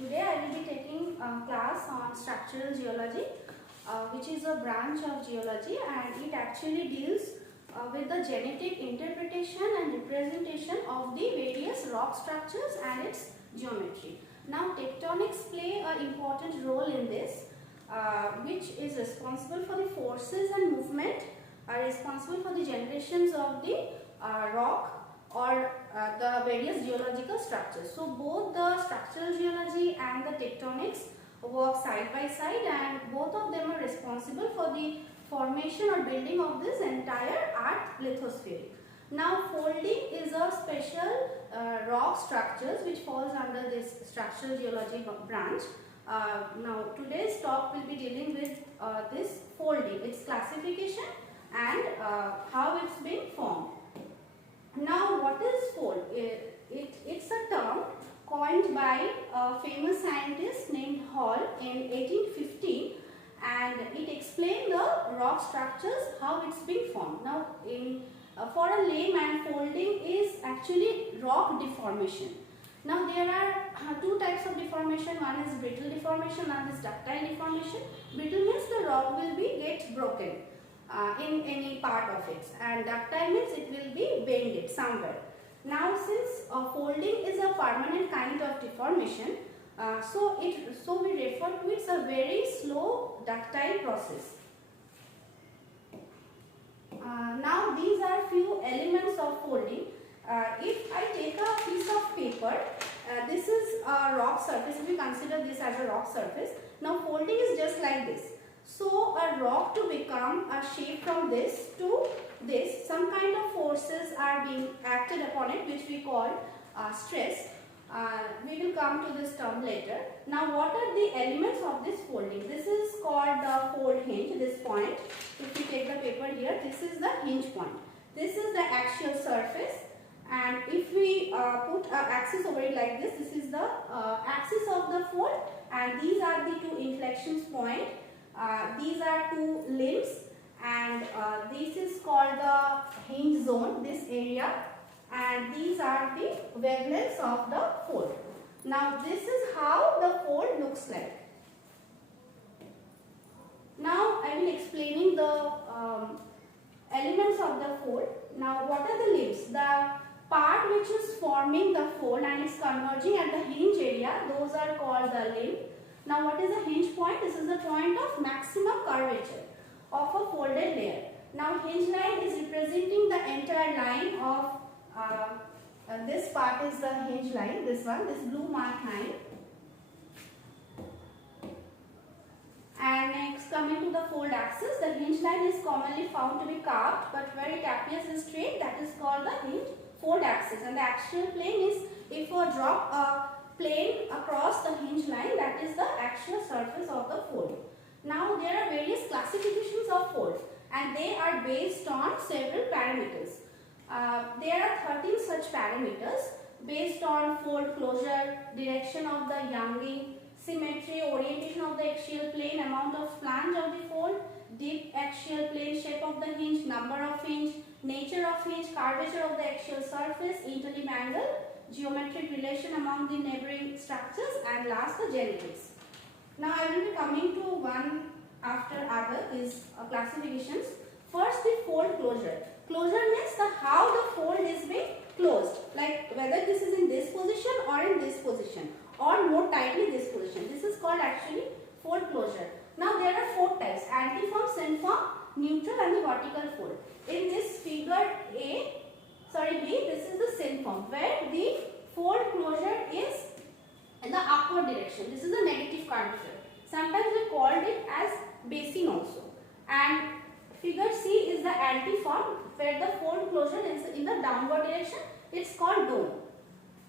Today I will be taking a class on structural geology, which is a branch of geology, and it actually deals with the genetic interpretation and representation of the various rock structures and its geometry. Now tectonics play an important role in this, which is responsible for the forces and movement, are responsible for the generations of the rock or the various geological structures. So both the structural geology and the tectonics work side by side, and both of them are responsible for the formation or building of this entire earth lithosphere. Now folding is a special rock structures which falls under this structural geology branch. Now today's talk will be dealing with this folding, its classification and how it's been formed. Now what is fold? It's a term coined by a famous scientist named Hall in 1815, and it explained the rock structures, how it's been formed. Now for a layman, folding is actually rock deformation. Now there are two types of deformation. One is brittle deformation, one is ductile deformation. Brittle means the rock will get broken in any part of it, and ductile means it will be bended somewhere. Now since folding is a permanent kind of deformation, so we refer to it as a very slow ductile process. Now these are few elements of folding. If I take a piece of paper, this is a rock surface. If we consider this as a rock surface, now folding is just like this. So a rock to become a shape from this to this, some kind of forces are being acted upon it, which we call stress. We will come to this term later. Now what are the elements of this folding? This is called the fold hinge, this point. If we take the paper here, this is the hinge point. This is the axial surface, and if we put an axis over it like this, this is the axis of the fold, and these are the two inflections point. These are two limbs, and this is called the hinge zone, this area, and these are the wavelengths of the fold. Now this is how the fold looks like. Now I will explaining the elements of the fold. Now what are the limbs? The part which is forming the fold and is converging at the hinge area, those are called the limb. Now what is the hinge point? This is the point of maximum curvature of a folded layer. Now hinge line is representing the entire line of this part is the hinge line, this one, this blue marked line. And next, coming to the fold axis, the hinge line is commonly found to be carved, but where it appears in straight, that is called the hinge fold axis. And the axial plane is, if you drop a plane across the hinge line, that is the axial surface of the fold. Now there are various classifications of folds, and they are based on several parameters. There are 13 such parameters based on fold closure, direction of the younging, symmetry, orientation of the axial plane, amount of flange of the fold, deep axial plane, shape of the hinge, number of hinge, nature of hinge, curvature of the axial surface, interleave angle, geometric relation among the neighboring structures, and last the genetics. Now I will be coming to one after other these classifications. First, the fold closure. Closure means how the fold is being closed, like whether this is in this position or in this position, or more tightly this position. This is called actually fold closure. Now there are four types: antiform, synform, neutral, and the vertical fold. In this figure B, this is the synform, where the fold closure is in the upward direction. This is the negative curvature. Sometimes we called it as basin also. And figure C is the antiform, where the fold closure is in the downward direction. It's called dome.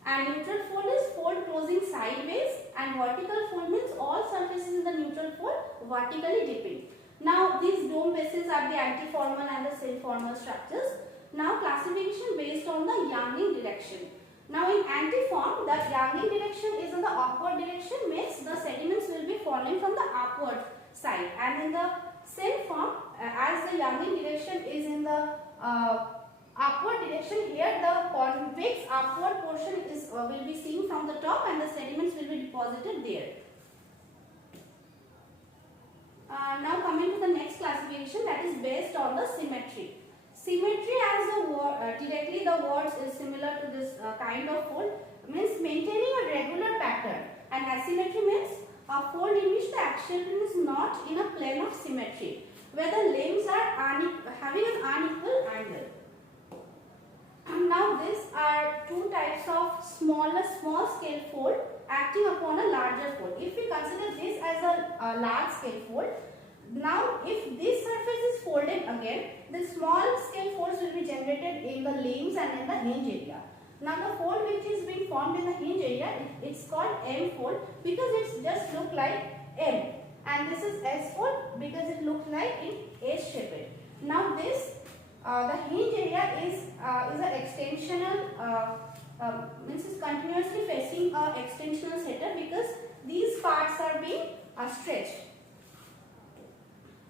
And neutral fold is fold closing sideways, and vertical fold means all surfaces in the neutral fold vertically dipping. Now these dome bases are the antiformal and the synformal structures. Now classification based on the younging direction. Now in antiform, the younging direction is in the upward direction, means the sediments will be falling from the upward side, and in the synform, as the younging direction is in the upward direction. Here the convex upward portion is will be seen from the top and the sediments will be deposited there. Now coming to the next classification, that is based on the symmetry. Symmetry, as the word directly the words is similar to this kind of fold, means maintaining a regular pattern, and asymmetry means a fold in which the axial plane is not in a plane of symmetry, where the limbs are having an unequal angle. Now these are two types of small scale fold acting upon a larger fold. If we consider this as a large scale fold, now if this surface is folded again, the small scale folds will be generated in the limbs and in the hinge area. Now the fold which is being formed in the hinge area, it's called M fold because it's just look like M, and this is S fold because it looks like in S shaped. Now this the hinge area is an extensional means is continuously facing a extensional setup because these parts are being stretched.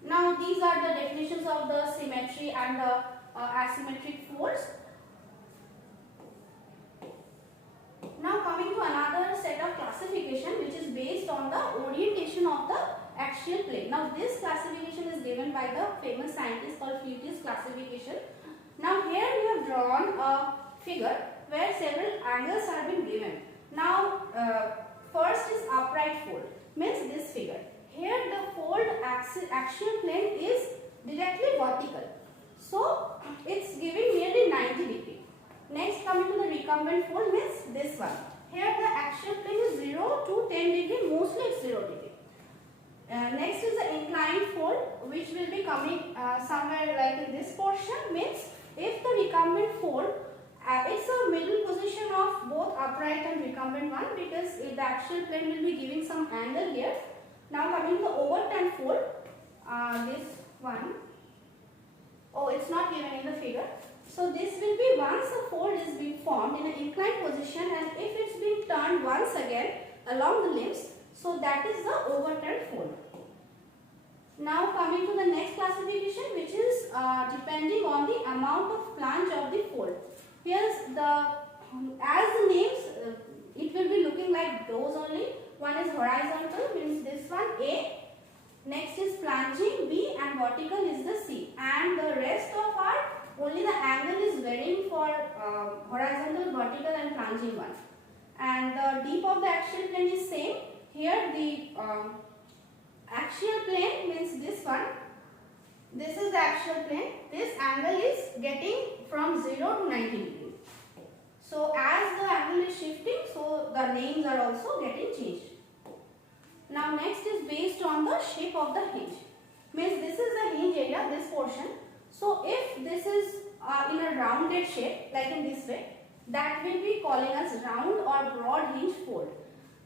Now these are the definitions of the symmetry and the asymmetric folds. Now coming to another set of classification which is based on the orientation of the axial plane. Now this classification is given by the famous scientist called Flute's classification. Now here we have drawn a figure where several angles are being given. Now first is upright fold, means this figure. Here the fold axial plane is directly vertical, so it's giving nearly 90 degree. Next coming to the recumbent fold means this one. Here the axial plane is 0 to 10 degree, mostly it's 0 degree. Next is the inclined fold which will be coming somewhere like in this portion, means if the recumbent fold it's a middle position of both upright and recumbent one because the axial plane will be giving some angle here. Now coming to the overturned fold, this one, oh it's not given in the figure. So this will be once a fold is being formed in an inclined position and if it's being turned once again along the limbs, so that is the overturned fold. Now coming to the next classification which is depending on the amount of plunge of the fold. Here's the, as the names, it will be looking like those only. One is horizontal, means this one A. Next is plunging B and vertical is the C. And the rest of are only the angle is varying for horizontal, vertical and plunging one. And the deep of the axial plane is same. Here the axial plane means this one. This is the axial plane. This angle is getting from 0 to 90 degree. So as the angle is shifting, so the names are also getting changed. Now next is based on the shape of the hinge. Means this is the hinge area, this portion. So if this is in a rounded shape, like in this way, that will be calling as round or broad hinge fold.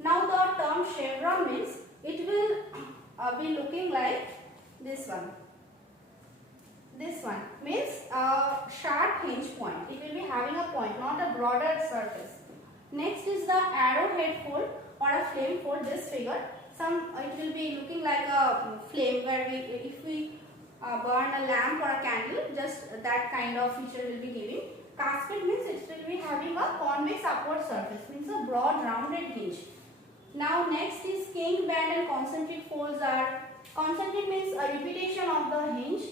Now the term chevron means it will be looking like this one. This one means a sharp hinge point. It will be having a point, not a broader surface. Next is the arrowhead fold or a flame fold. This figure, it will be looking like a flame where if we burn a lamp or a candle, just that kind of feature will be giving. Casket means it will be having a convex upward surface, means a broad rounded hinge. Now next is kinked band and concentric folds are, concentric means a repetition of the hinge.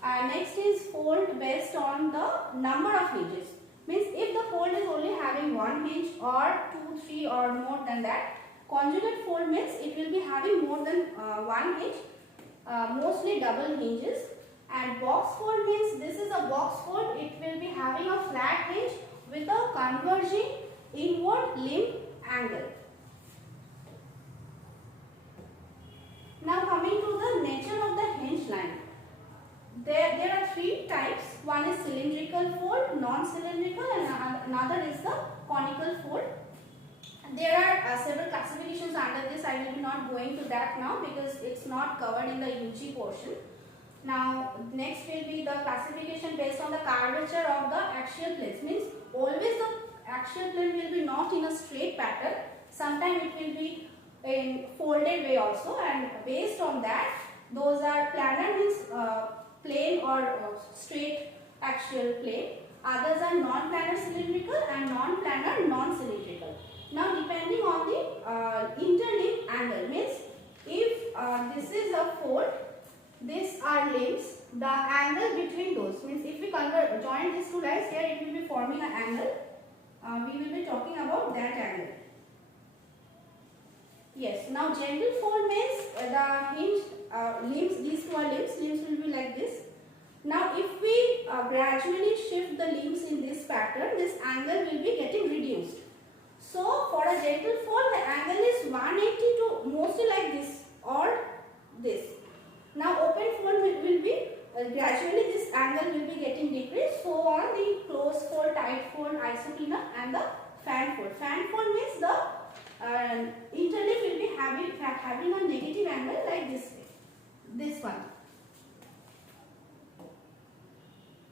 Next is fold based on the number of hinges. Means if the fold is only having one hinge or 2, 3 or more than that. Conjugate fold means it will be having more than one hinge, mostly double hinges. And box fold means this is a box fold. It will be having a flat hinge with a converging inward limb angle. Now coming to the nature of the hinge line. There are three types. One is cylindrical fold, non-cylindrical, and another is the conical fold. There are several classifications under this. I will be not going to that now because it's not covered in the UG portion. Now next will be the classification based on the curvature of the axial planes. Means always the axial plane will be not in a straight pattern. Sometimes it will be in folded way also, and based on that, those are planar means plane or straight axial plane. Others are non-planar cylindrical and non-planar non-cylindrical. Now depending on the interlimb angle, means if this is a fold, these are limbs, the angle between those, means if we join these two lines here, it will be forming an angle. We will be talking about that angle. Yes, now gentle fold means the hinged limbs, these two are limbs will be like this. Now if we gradually shift the limbs in this pattern, this angle will be getting reduced. So for a gentle fold, the angle is 180 to mostly like this or this. Now open fold will be gradually this angle will be getting decreased. So on the close fold, tight fold, isocliner and the fan fold. Fan fold means the interlimb will be having a negative angle like this way. This one.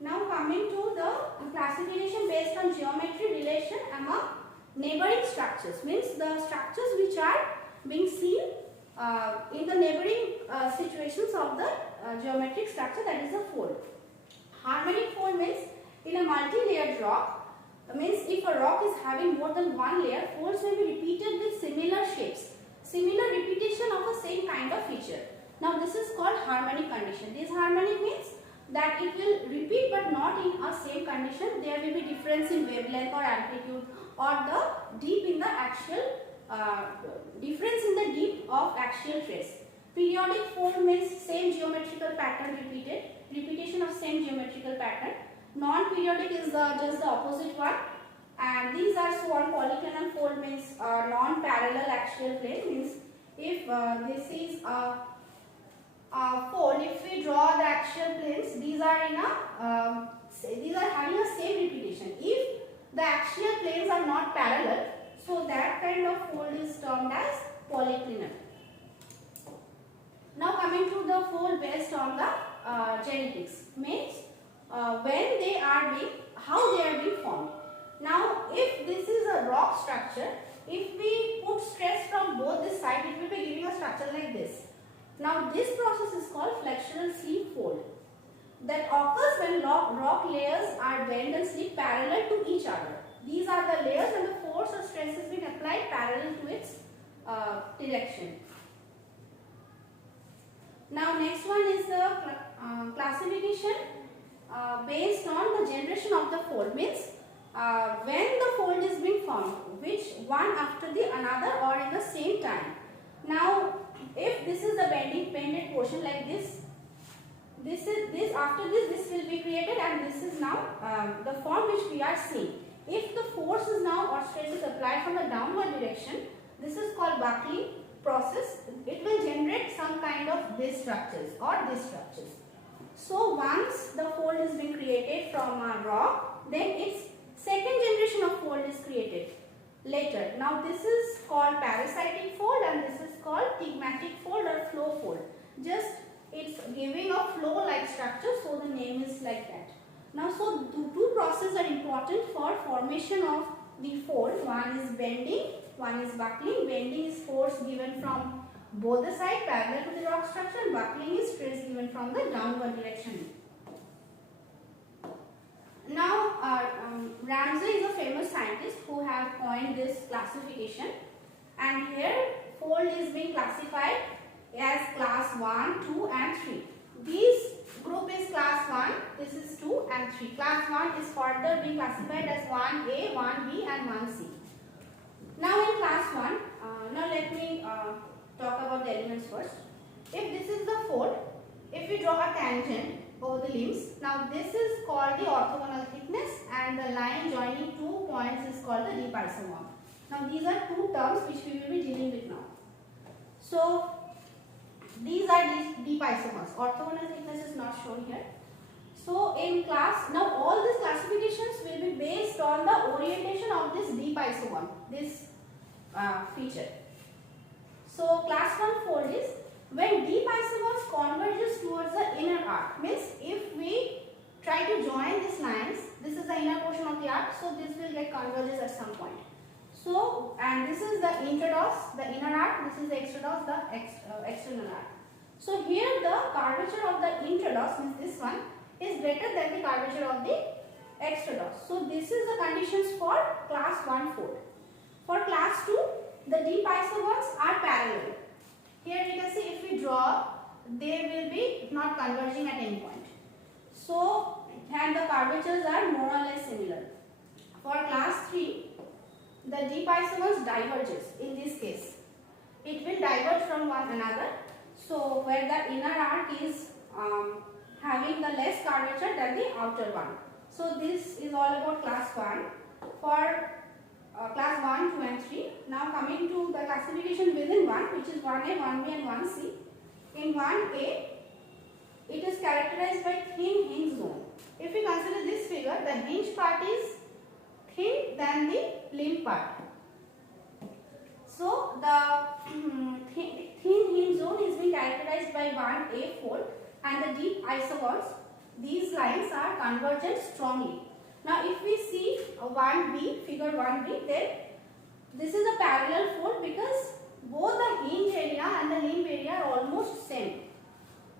Now coming to the classification based on geometry relation among neighboring structures, means the structures which are being seen in the neighboring situations of the geometric structure, that is a fold. Harmonic fold means in a multi-layered rock, means if a rock is having more than one layer, folds will be repeated with similar shapes, similar repetition of the same kind of feature. Now this is called harmonic condition. This harmonic means that it will repeat but not in a same condition. There will be difference in wavelength or amplitude or the deep in the axial difference in the deep of axial trace. Periodic fold means same geometrical pattern repeated, repetition of same geometrical pattern. Non-periodic is just the opposite one, and these are swan polyclinal fold means non-parallel axial plane, means if this is a fold, if we draw the axial planes, these are in a these are having a same repetition. If the axial planes are not parallel, so that kind of fold is termed as polyclinal. Now coming to the fold based on the genetics, means when they are being, how they are being formed. Now if this is a rock structure, if we put stress from both this side, it will be giving a structure like this. Now this process is called flexural slip fold, that occurs when rock layers are bent and slip parallel to each other. These are the layers and the force or stress has been applied parallel to its direction. Now next one is the classification based on the generation of the fold, means when the fold is being formed, which one after the another or in the same time. Now if this is the bended portion like this after this will be created, and this is now the form which we are seeing. If the force is now or stress is applied from the downward direction, this is called buckling process. It will generate some kind of these structures or these structures. So once the fold is being created from a rock, then its second generation of fold is created later. Now this is called parasitic fold and this is called pygmatic fold or flow fold. Just it's giving a flow like structure, so the name is like that. Now so two processes are important for formation of the fold. One is bending, one is buckling. Bending is force given from both the sides parallel to the rock structure, and buckling is stress given from the downward direction. Now Ramsey is a famous scientist who have coined this classification, and here fold is being classified as class 1, 2 and 3. This group is class 1, this is 2 and 3. Class 1 is further being classified as 1A, 1B and 1C. Now in class 1, now let me talk about the elements first. If this is the fold, if we draw a tangent over the limbs, now this is called the orthogonal thickness and the line joining two points is called the deep isomorph. Now these are two terms which we will be dealing with now. So these are deep isomorphs. Orthogonal thickness is not shown here. So in class, now all these classifications will be based on the orientation of this deep isomorph, this feature. So class 1 fold is when deep isomorph converges towards the inner arc. Means if we try to join these lines, this is the inner portion of the arc, so this will get converges at some point. So, and this is the interdos, the inner arc, this is the extrados, the external arc. So here the curvature of the interdos, means this one, is greater than the curvature of the extrados. So this is the conditions for class 1 fold. For class 2, the deep isogons are parallel. Here you can see if we draw, they will be not converging at any point. So, and the curvatures are more or less similar. For class 3, the deep isogons diverges in this case. It will diverge from one another. So, where the inner arc is having the less curvature than the outer one. So, this is all about class 1. For class 1, 2 and 3. Now coming to the classification within 1, which is 1A, 1B and 1C. In 1A, it is characterized by thin hinge zone. If we consider this figure, the hinge part is thin than the limb part. So the thin hinge zone is being characterized by 1A fold and the deep isogons. These lines are convergent strongly. Now if we see 1B, figure 1B, then this is a parallel fold because both the hinge area and the limb area are almost same.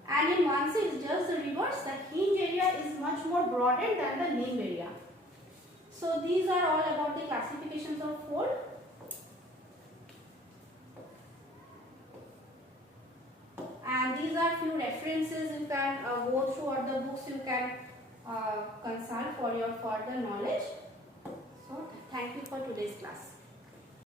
And in 1C it is just the reverse, the hinge area is much more broadened than the limb area. So these are all about the classifications of fold. And these are few references you can go through, or the books you can consult for your further knowledge. So thank you for today's class.